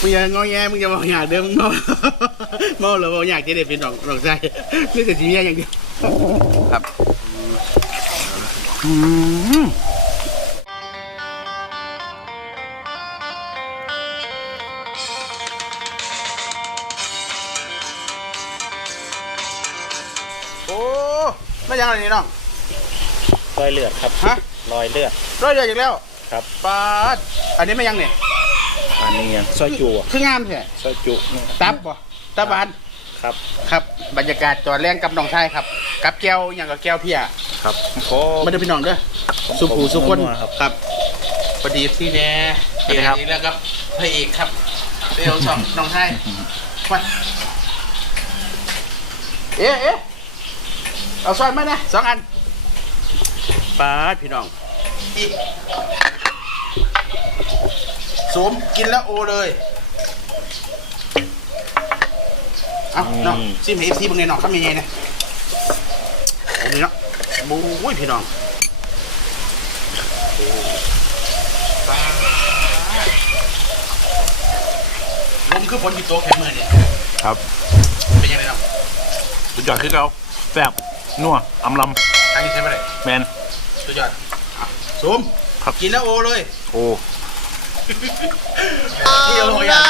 มึงอย่างอแงมึงจะบอกอยากเดิมมึงเมาเมาหรือบอกอยากจะได้เป็นดอกดอกใจนี่แต่ทีนี้อย่างเดียวครับอืมโอ้ไม่ยังอะไรนี่น้องรอยเลือดครับฮะรอยเลือดรอยเดียวอีกแล้วครับปาดอันนี้ไม่ยังเนี่ย อันนี้ยังซอยจูอะคืองามใช่ ซอยจุนี่ตับบ่ตับบานครับ ครับบรรยากาศจอดแรงกับน้องชายครับ กับแก้วอย่างกับแก้วเพียครับโคมาเด้อพี่น้องเด้อสุขูสุขคนครับ ครับพอดีที่แน่สวัสดีครับเดี๋ยวนี้แล้วครับพระเอกครับเดี๋ยวสองน้องชายมาเอ๊ะเอ๊ะเอาซอยมานะสองอันปาดพี่น้องอี สวมกินแล้วโอเลย เอาเนาะซิมเอฟซีบางในหนองทำยังไงเนี่ยอันนี้เนาะบู้ยพี่น้องลมคือฝนอยู่โต๊ะแค่มือเนี่ยครับ เป็นยังไงเนาะสุดยอดคือเขาแซ่บนัวอำลทางนี้ใช่ไหมเลยำแมนสุดยอดอะซูมครับกินแล้วโอเลย โอ้ เที่ยวโอยอะ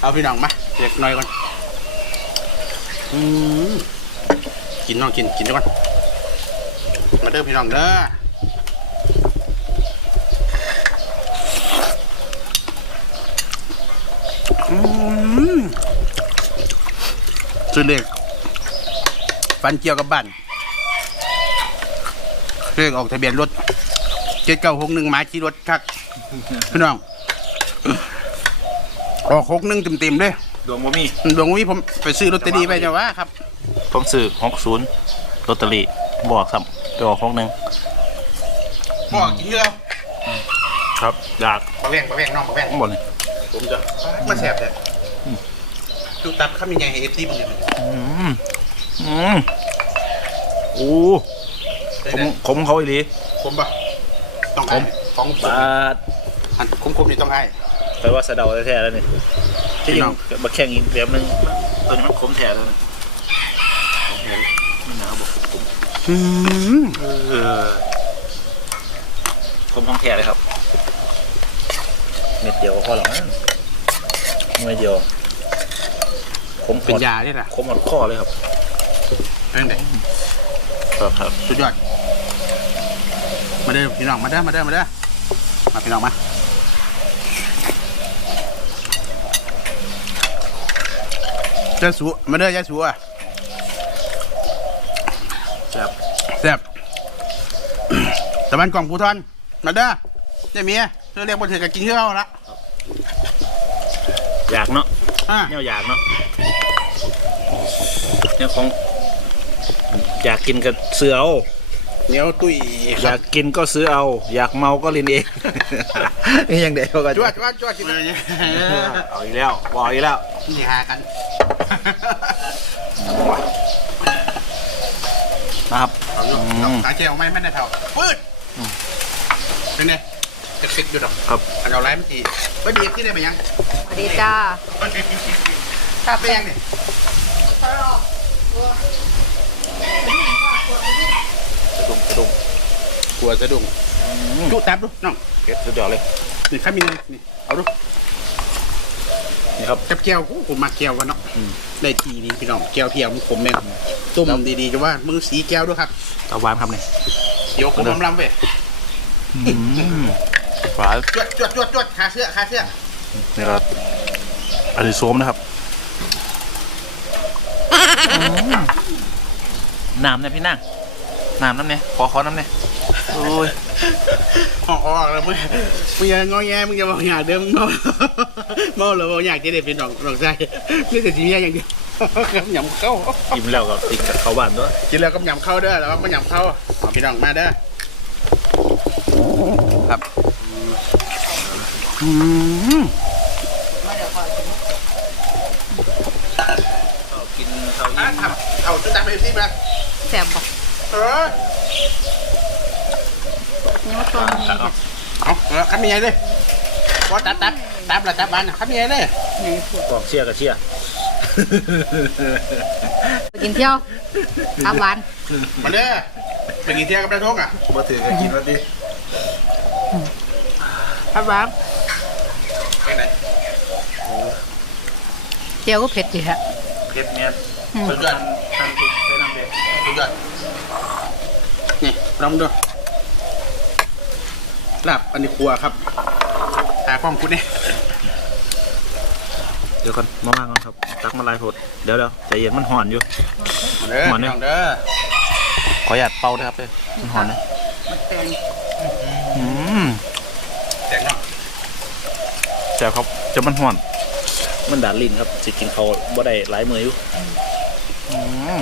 เอาพี่น้องมาเด็กหน่อยก่อนอืมกินน้องกินกินด้วยก่อนมาเด้อพี่น้องเด้ออืมซื้อเลขฟันเกี่ยวกับบ้านเลขออกทะเบียนรถ เจ็ดเก้าหกหนึ่งหมาขี่รถคักพี่น้องออกหกหนึ่งเต็มๆเลยดวงบ่มีดวงวิผมไปซื้อลอตเตอรี่ไปจะว่าครับ ผมซื้อหกศูนย์ลอตเตอรี่บอกซ้ำไปออกหกหนึ่งบอกกินเยอะครับอยากปลาแวงปลาแวงน้องปลาแวงหมดเลยผมจะมาแสบเลยดูตับข้ามยังไงให้เอฟซีมึงเนี่ยอืมอืมโอ้ผมผมเขาอีหลีผมปะ ต้องให้ของผมบาดอันคมๆนี่ต้องให้แปลว่าสะเดาแท้ๆแล้วนี่ที่พี่ยัน้องงมาแข่งอีกแบบนึงตัวนี้มันขมแท้แล้วนะนี่นะเขาบอกขมอืมเออขมของแท้เลยครับ เม็ดเดียวก็พอหรอกมั้งเม็ดเดียวขมหเป็นอดยาเนี่ยนะขมหอดข้อเลยครับเป็นไงครับครับสุดยอด มาเด้อพี่น้องมาเด้อมาเด้อมาเด้อมาพี่น้องมาเจ้าสัวมาเด้อยายสัวแซ่บแซ่บตะวันกล่องภูทรมาเด้อเจ้าเมียเธอเรียกว่าเธอกับกินเที่ยวละอยากเนาะอะเนี่ยอยากเนาะเนี่ยของอยากกินก็ซื้อเอา เหนียวตุ้ยคอรัยาบกกินก็ซื้อเอา อยากเมาก็เล่นเอง นี่ยังเด็กก็จวดจวดจวดกินเลยเนี่ยเอาอีกแล้วบอกอีกแล้วนี่หากันนะครับเอาอยู่อืมขาเจียวไม่แม่นได้เท่าปืดเป็นไงกระซิกอยู่ดอกครับอันเอาไล่เมื่อกี้ไม่ดีที่ได้ไปยังสวัสดีจ้าถ้าไปยังเนี่ยสะดุ้งสะดุ้งก ลัวสะดุ้งจุตับดูน้องเผ็ดสุดยอดเลยนี่ข้ามีเลยนี่เอาดูนี่ครับกับแก้วกูผมมาแก้วกันเนาะอืมได้ทีดีพี่น้องแก้วเพียวของผมเนี่ยต้มดีๆจะว่ามือสีแก้วด้วยครับตะวานครับเนี่ยเดี๋ยวผมลำลำเว้ยหวานจวดจวดจวดจวดขาเสื้อขาเสื้อนี่ครับอันนี้โซมนะครับน้ำเนี่ยพี่นั่งน้ำน้ำเนี่ยขอขอน้ำเนี่ย โอ้ยออกออกแล้วมึงมึงอย่างงอแงมึงจะบอกอยากเดิมมึงเมาเมาหรือบอกอยากจะได้เป็นดอกดอกใจนี่แต่ทีนี้อย่างเดียวกับหยำเข้าอิ่มแล้วก็ติดกับเขาบ้านด้วยกินแล้วก็หยำเข้าเด้อแล้วก็ไม่หยำเข้าเอาพี่น้องมาเด้อครับอืมกินข้าวอะอิ่มครับเอาจุดตามไปที่มาแสบบอกเออ นี่ว่าตัวนี้เอาเอาคันมีไงเลยว่าตับตับตับละตับบ้านน่ะครับเนี่ยเลยกองเชียร์กับเชียร์ไปกินเที่ยวตามหวานมาเด้อไปกินเที่ยวกับนายทงอะมาถือกันกินวันดีตามหวานไปไหนเที่ยวก็เผ็ดอยู่ฮะเผ็ดเมียสุดยอดทำติดไปนำเด็กสุดยอดนี่ลองดู ลาบอันนี้ครัวครับตากล้องคุณเนี่ยเดี๋ยวก่อนมามาก่อนครับ ตักมาลายโพดเดี๋ยวเดี๋ยวใจเย็นมันห่อนอยู่ มาเด้อมาเนี่ยลองเด้อขอหยาดเป่าด้วยครับเด้อมันห่อนนะมันแตงอืมแต่งเนาะแซ่บครับจะมันห่อน มันดาดลิ้นครับสิกินเขาวบ่ได้หลายมืออยู่อืม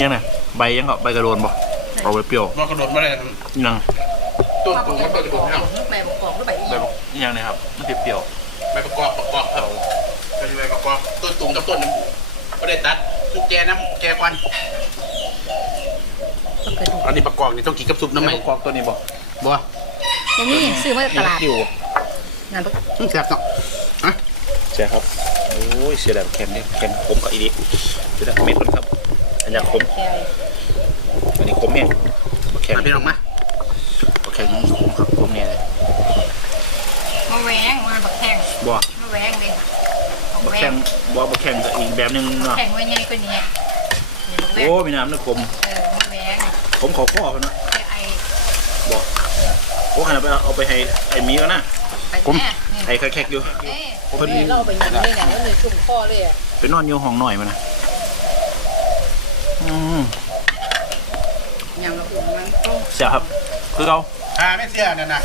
ยังไงใบยังก็ใบกระโดนบ่ เอาไปเปรี้ยวบอกกระโดดมาเลยยังต้นตูงมันต้นตูงเนาะใบประกอบหรือใบอีใบบอกยังไงครับมันเปรี้ยวใบประกอบประกอบครับเป็นใบประกอบต้นตูงกับต้นนึงไม่ได้ตัดทุกแกน้ำแกควันต้นกระดูกอันนี้ประกอบนี่ต้องกินกับซุปๆน้ำไหมกอกตัวนี้บ่บัวตรงนี้ซื้อมาจากตลาดคิวงานประกอบอืมแซ่บเนาะฮะใช่ครับโอ้ยเสียดายแข็งนี่แข็งขมกับอีดิเสียดายเม็ดมันครับอันนี้ขมแค่อันนี้ ขมแห้งบ่แข็งมาพี่น้องมาบ่แข็งขมครับขมเนี่ยเลยมาแหวงมาบักแข้งบ่มาแหวงเลยค่ะบ่แข็งบ่บ่แข็งก็อีกแบบหนึงเนาะแข้งไว้ไงก็นี้นี่บักแหวโอ้งมีน้ำนึกขมเออมาแหวงขมเขาข้อเขาเนาะไอไอบ่โอ้ขนาดไปเอาไปให้ไอ้หมีก็นะไปแม่นี่ไอ้แขกๆอยู่เอ้ยเราไปยิงเลยเนี่ยแล้วมีชุ่มคอเลยอะไปนอนอยู่ห้องหน่อยมานะอืม อย่างละอุ่นมันก็ เสียครับ คือเขาอ่าไม่เสียนั่นน่ะ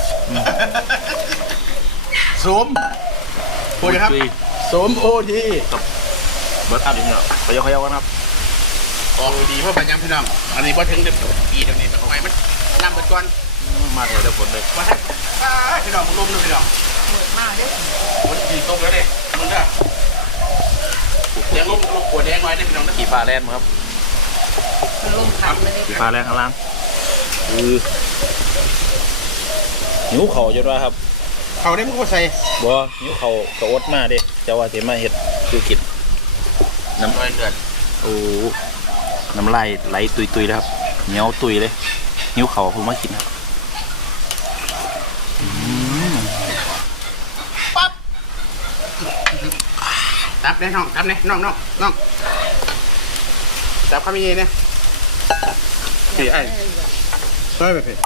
ซูมพูดเลยครับคุยซูมโอทีเบิร์ดอัพอีกเนาะขยอขยอกันครับออกดีเพราะปัญญาพี่น้องอันนี้พอถึงเดือนปีตรงนี้เอาไว้มันนำไปก่อนอืมมาเลยเดี๋ยวฝนเลยมาให้อ่าพี่น้องมึงลมเลยพี่น้องเหมือนมากเลยมันดีตรงแล้วเนี่ยมึงเด้อเลี้ยงลมลมขวดแดงไว้ได้พี่น้องนะขี่ฟ้าแลนด์มาครับมันลมพัดมาเลยขี่ฟ้าแลนด์ข้างล่าง คือหิวเข่าจนว่าครับเขาได้มึงก็ใส่บ่หิวเข่ากระอดมาเด้เจ้าว่าสิมาเฮ็ดคือกินน้รอยเดือดำโอ้น้ำลายไหลตุยๆแล้วครับเหนียวตุยเลยหิวเข่าเพิ่งมากินครับตับเลยน้องตับเลยน้องน้องน้องตับข้าวมีเนี่ยพี่ไอ้ ใช่ไหมพี่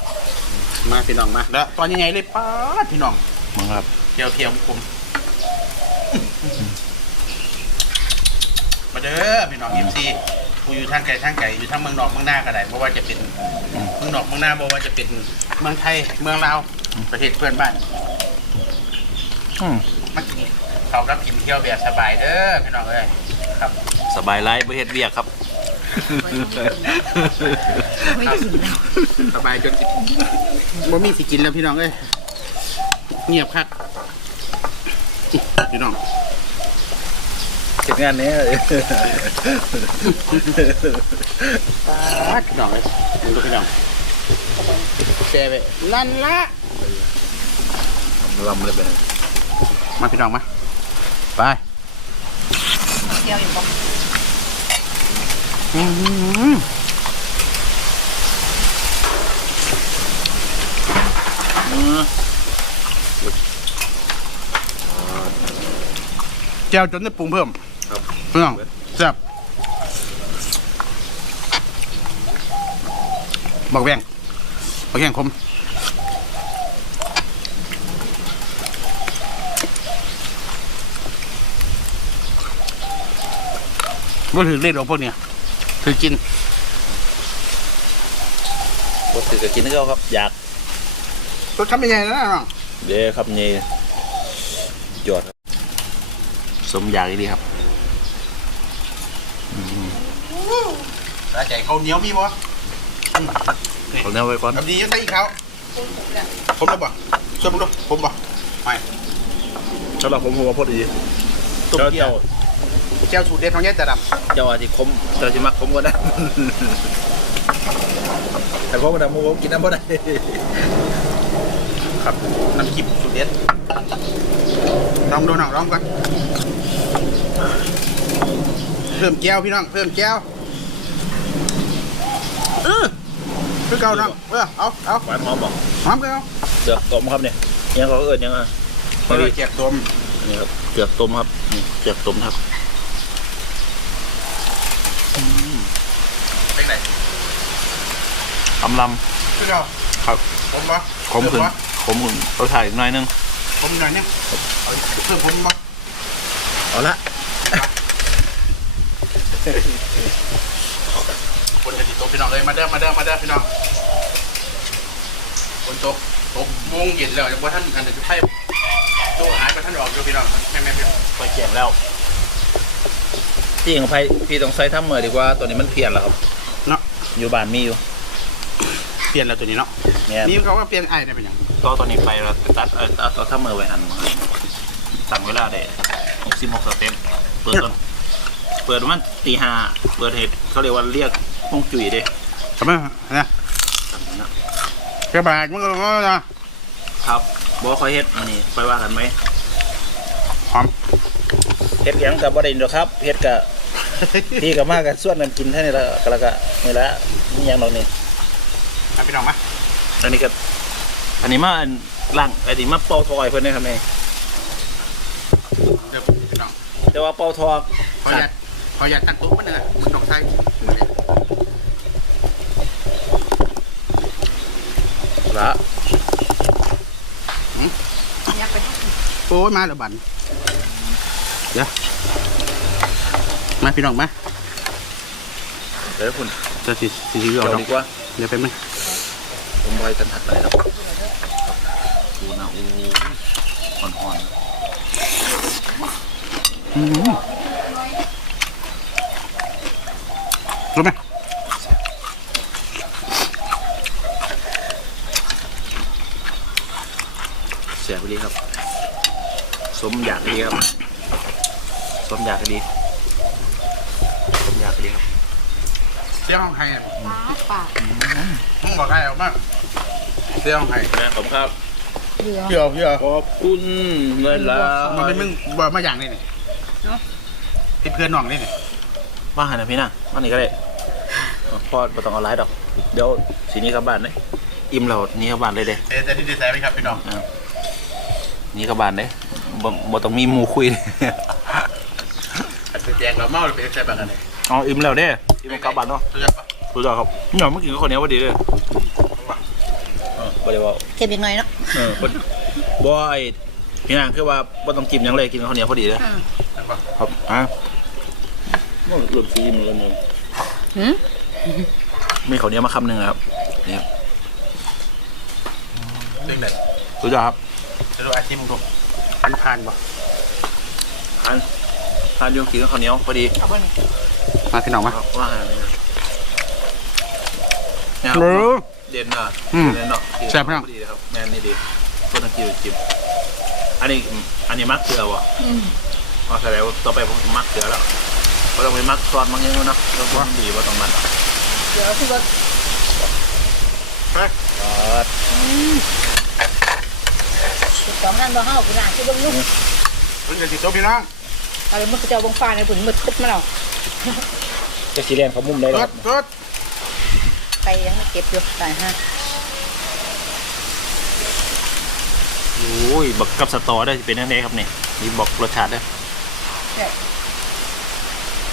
มาพี่น้องมาแล้วตอนยังไงเลยป้าดพี่น้องมึงครับเที่ยวเที่ยวผมมาเด้อพี่น้องเอฟซีกูอยู่ทางไกลทางไกลอยู่ทางเมืองนอกเมืองหน้าก็ได้เพราะว่าจะเป็นเมืองนอกเมืองหน้าบอกว่าจะเป็นเมืองไทยเมืองลาวประเทศเพื่อนบ้านอืมมากินเขารับกินเที่ยวแบบสบายเด้อพี่น้องเอ้ยครับ สบายไร้บ่เฮ็ดเวียกครับ ไม่กินแล้วสบายจนสิบ่มีสิกินแล้วพี่น้องเอ้ยเงียบคักพี่น้องเก็บงานนี้ปาดพี่น้องเอ้ยมึงดูพี่น้องแกไปลั่นละลำเลยไปมาพี่น้องมาไป เที่ยวอยู่บ่ อื้อหือ แก้วจนได้ปรุงเพิ่มครับพี่น้องแซ่บบักแวงบักแวงคมว่าถือเล่นของพวกเนี้ย ถือกินบ่ถือก็กินให้เขาครับ อยากรสชาติเป็นไงนะน้องเด้ครับนี่ยอดครับสมอยากอีดีครับสาใจเขาวเหนียวมีบ่เอาแนวไว้ก่อนทำดีอยังไงอีกเขาผมได้บ่ช่วยมึงดูผมบ่ไม่สำหรับผมผมว่าพอดีตุ้มเจ้าเกี่ยว เจ้าแก้วสูตรเด็ดของยายแต่ดเจ้าอาจจะคมเจ้าจะมักคมก็ได้แต่ผมก็ได้ผมกินน้ำบ่ได้ำครับน้ำจิ้มสุดเด็ดลองดูหน่อยลองก่อนเพิ่มแก้วพี่น้องเพิ่มแก้วเออคือเก่าน้องเออเอาเอาหวานหอมบอกหอมเก่าเดือกต้มครับเนี่ยยังเขาเอิญยังไงเออแจกตัวมอันนี้ครับเดือกต้มครับนี่เดือกต้มครับ เป็นไง อำลคือเก่าำครับผมปะขมขึ้นเพิ่ปะขมขึ้นเราถ่ายอีกหน่อยนึงผมหน่อยเนี่ยเอาเพิ่มผมปะเอาละคนจะติดตัวพี่น้องเลยมาเด้อมาเด้อมาเด้อพี่น้องคนตกตกโมงเย็นแล้วว่าท่านอันเดอร์ไพ่ตัวหายมาท่านออกอยู่พี่น้องแม่แม่พี่น้องไปเกี่ยงแล้วพี่ของไพพี่ต้องใส่ท่าเมื่อดีกว่าตัวนี้มันเพี้ยนแล้วครับ เนาะอยู่บ้านมีอยู่เปลี่ยนแล้วตัวนี้เนาะเนี่ยนี่เขาว่าเปลี่ยนไอ้ได้เป็นหยังก็ตัวนี้ไปเราตัดเออเอาเอาท่าเมื่อไว้หันตั้งเวลาได้หกสิบหกสเต็ปเปิดต้นเปิดมันตีห้าเปิดเหตุเขาเรียกว่าเรียกฮงจุ๋ยเด้ทำไมนะกระบาดมันก็ว่านะครับบอกคอยเฮ็ดอันนี้ไปว่ากันไหมหอมเฮ็ดหยังกับบ่ได้ดอกครับเฮ็ดกับพี่กับมากันส่วนกันกินเท่านี้ละก็แล้วก็นี่ละนี่หยังดอกนี่ เอาพี่น้องมาอันนี้ก็อันนี้มาอันล่างอันนี้มาเป่าทอยเพิ่นนะครับแม่เดี๋ยวพี่น้องแต่ว่าเป่าทอขออยากขออยากตั้งตุ๊กมันหนึ่งอะมันดอกไส้ละยักไปโอ้ยมาแล้วบันเดี๋ยวมาพี่น้องมาเดี๋ยวคุณจะสิสิสิเดี๋เอายวดอกดีกว่าเดี๋ยวไปมั้ย ผมบอยกันถัดเลยครับดูนะอู้อ่อนอืมรู้ไหมๆเสียไปดีครับ สมอยากดีครับ สมอยากดีสมอยากดีครับเสียห้องไห้อะปากปาก มึงบอกใครออกมาเสียห้องไห้แม่ผมครับเหลือเพี่ยวพี่ยวขอบคุณเลยล่ะมันเป็นมึงบอกมาอย่างนี้นี่ที่เพื่อนน้องนี่นี่มาหาหน่อยพี่นะมานี่ก็ได้พอไม่ต้องเอาไลน์ดอก เดี๋ยวสีนี้กลับบ้านเลยอิ่มเรานี่กลับบ้านเลยเด้เอ๊ะแต่ที่ดีไซน์ไหมครับพี่น้องนี่กลับบ้านเด้บ่บ่ต้องมีหมูคุยอันเป็นแดงเราเมาหรือเป็นใส่แบบกันเลยอ๋ออิ่มแล้วเด้อิ่มกลับบ้านเนาะ รู้จักปะรู้จักครับนี่เมื่อกี้ก็คนนี้พอดีเลยเออบ่ได้ว่าเค็มอีกหน่อยเนาะเออบ่บ่ไอ้พี่นางคือว่าบ่ต้องจิ้มหยังเลยกินกับข้าวเหนียวพอดีเลยอ่าจักปะครับอะมันเริ่มซีมแล้วนึงหืมมีข้าวเหนียวมาคำหนึงครับนี่ครับเรื่องไหนรู้จักครับจะดูอาชีพมึงดูพันพันปะทานทานอยูกินกับข้าวเหนียวพอดีเอาไปนี่มาพี่น้องมาครับว่าหาเลยนะเนี่ย หรือ เด่นอะอืมเด่นเนาะแซ่บมากพอดีเลยครับแม่นนี่ดีคนตะกี้จิ้มอันนี้อันนี้มักเกลือวะอืมเอาแสดงว่าต่อไปผมจะมักเกลือแล้วก็ต้องไปมักซอสมักอยังไงเนาะต้องว่าดีว่าต้องมักอะเดี๋ยวพี่ว่าไปซอสสองนั่นบ่เฮาคุณอะที่เบิ่งลูกเพิ่งจะติดโต๊ะพี่น้องอะไรมันก็จะเอาบงฟ้าในผุนมืดทุบมันเอาจะสีแดงเขามุมได้รแล้วถรถ ไปยังไม่เก็บอยู่ตายฮะโอ้ยบักกับสตอได้สิเป็นยังไงครับเนี่ยมีบอกรสชาติได้เนี่ย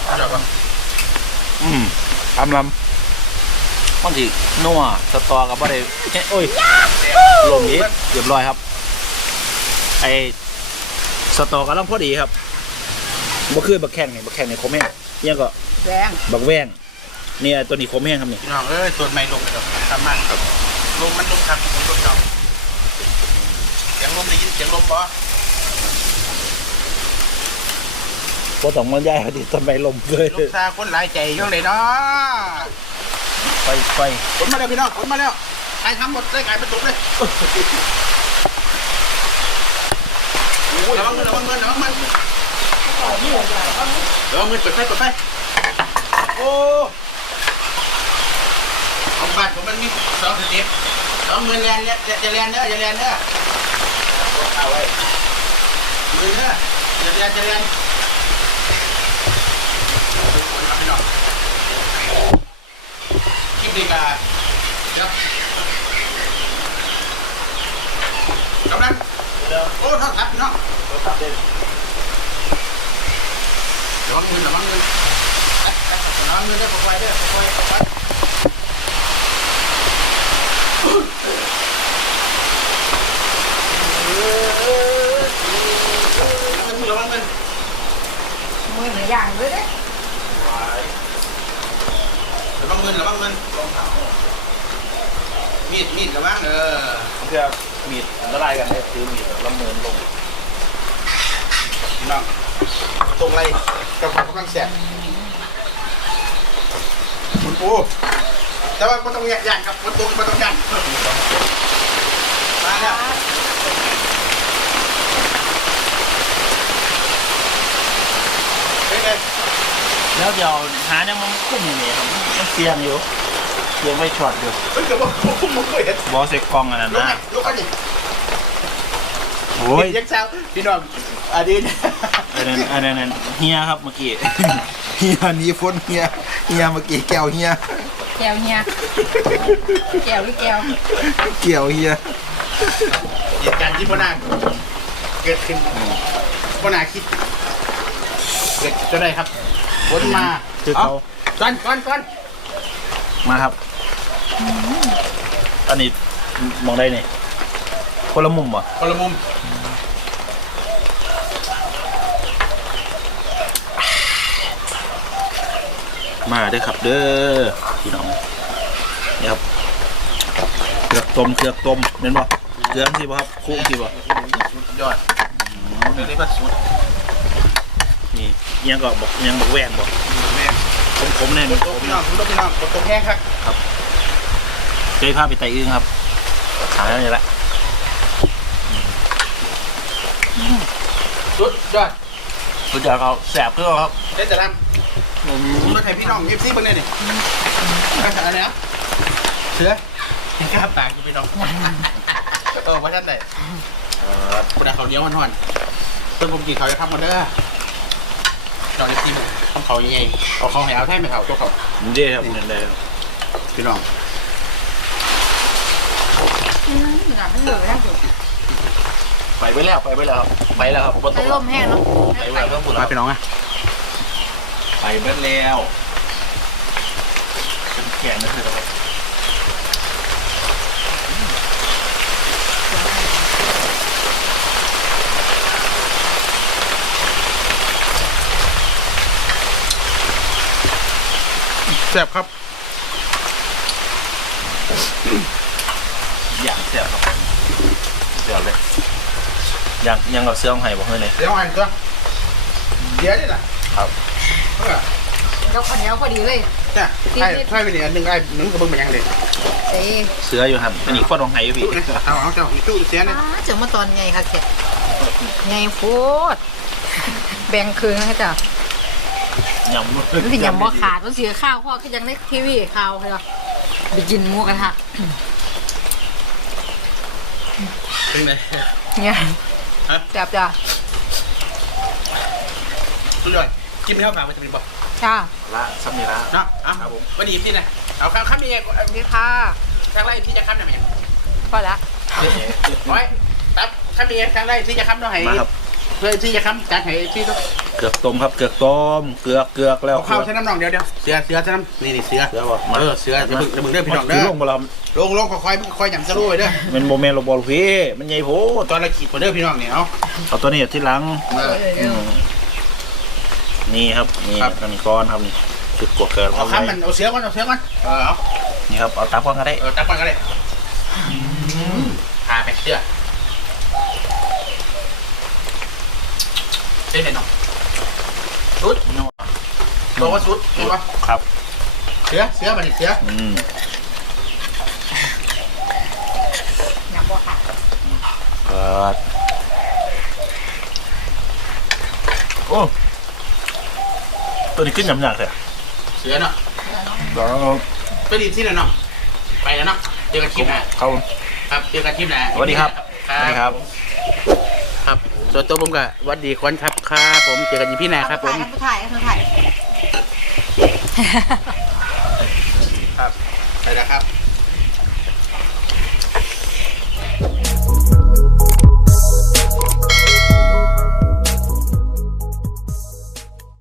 รู้จักปะอืมทำลำมันสินัวสตอกับบ่ได้เฮ้ยโอ้ยลมนี้เรียบร้อยครับ ไอสตอกับลังพอดีครับบ่คือบักแข้งนี่บักแข้งนี่คมแห้งอิหยังก็แดงบักแว่ง เนี่ยตัวนี้คมแห้งครับนี่พี่น้องเอ้ยตัวไม่ลงเลยทำมากครับลมมันลมครับลมเก่าเสียงลมได้ยินเสียงลมปะพอสองมันย้ายเขาติดต้นไม้ลมเลยลมซาคนหลายใจยังเลยเนาะไฟไฟขนมาแล้วพี่น้องขนมาแล้วใครทำหมดเลยใครไปตุกเลยระวังเงินระวังเงินระวังเงินระวังเงินเปิดไฟเปิดไฟโอ้ ของบ้านผมมันมีสองสเต็ปสองมือแลนเนี่ยจะแลนเด้อจะแลนเด้อเอาไว้มือเด้อจะแลนจะแลนคลิปนี้ก็เดี๋ยวกำลังโอ้โทษครับพี่น้องรถตับเด้ระวังมือระวังมือระวังมือเด้อปล่อยเด้อปล่อยปล่อยระวัง มือระวังมือมือหนึ่งอย่างเลยเด้ระวังมือระวังมือรองเท้ามีดมีดระวังเออเพื่อมีดละลายกันเลยถือมีดล้วมือลงน้องตรงไรกับความกำลังแสบคุณปู แต่ว่าไม่ต้องย่านครับคุณปูไม่ต้องย่านมาแล้วเป็นไงแล้วเดี๋ยวหาเนี่ยมันคุ้มอย่างนี้ครับมันเสียงอยู่เสียงไว้ช็อตอยู่เฮ้ยเกือบว่าผมไม่เคยเห็นบอสเซ็กกล้องอันนั้นลุกนะ ไงลุกกันดิโอ้ยยังเช้าพี่น้องอันนี้อันนั้นอันนั้นอันนั้นเฮียครับเมื่อกี้ เฮียนี้ฝนเฮียเฮียเมื่อกี้แก้วเฮีย แก้วเนี่ย แก้วหรือแก้วเกี่ยวเฮียเหตุการณ์ที่พ่อนาเกิดขึ้นพ่อนาคิดเกิดจะได้ครับวนมาคือเขาก่อนก่อนก่อนมาครับ อันนี้มองได้นี่คนละมุมเหรอคนละมุมมาเด้อครับเด้อพี่น้องนี่ครับเกือก ต้มเกือกต้มเห็นบ่เกลือสิบ่ครับคุ้งสิบ่สุดยอดเดี๋ยวนี้ก็สุดนี่ยังก็บอกยังบอกแหวนบ่แม่ขมๆแน่กนี่ดตัวพี่น้องกดตัวพี่น้องกดตัวแห้งครับเคยพาไปไต่อึ้งครับขายนี่แหละสุดยอดสุดยอดเขาแสบคือครับเดี๋ยวจะทำผมมาให้พี่น้องเอฟซีเบิ่งได้นี่อะไรนะเสือยัง กล้าปากอยู่พี่น้องเออว่าท่านไหนเออคนเขาวเหนียวห่อนๆเพื่อนผมกินเขาจะทำหมดเด้อจอดในทีมทำเขายังไงเอาเขาให้เอาแท้ไม่เขาตัวเขานี่เด้ครับนี่ได้ครับพี่น้องอืมหนักมันเหลือแล้วอยู่ไปไปแล้วไปไปแล้วครับไปแล้วครับบ่ไปต้องร่มแห้งเนาะไปแล้วต้องบุญมาพี่น้องอะไปเบิดแล้วเป็นแขนนะครับ แซ่บครับ อย่างเสียบครับเสียบเลยยังยังกับเสื้อของไห้บอกให้เลยเดี๋ยวเอาอันตัวเดี๋ยวนี่แหละครับเออเราข้าวเหนียวพอดีเลยเนี่ยไอ้ไอ้ไปเนี่ยอันหนึ่งไอ้หนึ่งกับเบิ้งเป็นยังเลยเอ้ยเสื้ออยู่หันอันนี้คนของไห้อยู่พี่ตู้เนี่ยเอาเอาเจ้าตู้เสียเนี่ยอ้าเจอมาตอนไงคะแกไงโคตรแบ่งคืนให้จ้ะ ยำมันสิยำบ่ขาดมันเสียข้าวพ่อก็ยังได้ทีวีข้าวให้เราไปกินหมูกระทะเป็นไงเนี่ยฮะจับจ้ะสุดยอดกินไม่เท่าปากมันจะเป็นบอกจ้าละซัมนี่ละเนาะเอาครับผมวันนี้พี่นะเอาครับครับมีไงนี่ค่ะทางไรที่จะค้ำได้ไหมพอละโอ้ยตับค้ำมีไงทางไรที่จะค้ำต้องให้มาครับเพื่อที่จะค้ำจัดให้พี่ต้องเกือกต้มครับเกือกต้มเกือกเกือกแล้วเอาข้าวใช้น้ำหนองเดียวเดียวเสือเสือใช้น้ำนี่นี่เสือเสือบ่เออเสือจะมึงจะมึงเด้อพี่น้องเด้อลงบ่ลลงลงค่อยๆค่อยๆอย่างสรู้ไปเด้อมันโมเมนต์เราบอลพี่มันใหญ่โพดตอนเราขีดไปเด้อพี่น้องเนี่ยเอาเอาตัวนี้ที่หลังนี่ครับนี่ครับอันนี้ก้อนครับนี่จุดกวกเกินเอาค้ำมันเอาเสือก่อนเอาเสือก่อนเออเนี่ครับเอาตับก้อนก็ได้เออตักก่อนก็ได้หาไปเสือ เส้นไหนน้องสุดนัวบอกว่าสุดเห็นปะครับ เสือเสือมาดิเสืออืมยำบ่ขาดเปิดโอ้ตัวนี้ขึ้นยำหนักเลยเสือเนาะแล้วไปดีที่ไหนน้องไปแล้วเนาะเจอกันคลิปหน้าเขาบครับเจอกันคลิปหน้าสวัสดีครับสวัสดีครับ ครับส่วนตัวผมก็หวัดดีก่อนครับ ครับผมเจอกันอีพี่หน้าครับผมถ่ายถ่ายถ่าย ครับใช่แล้วครับ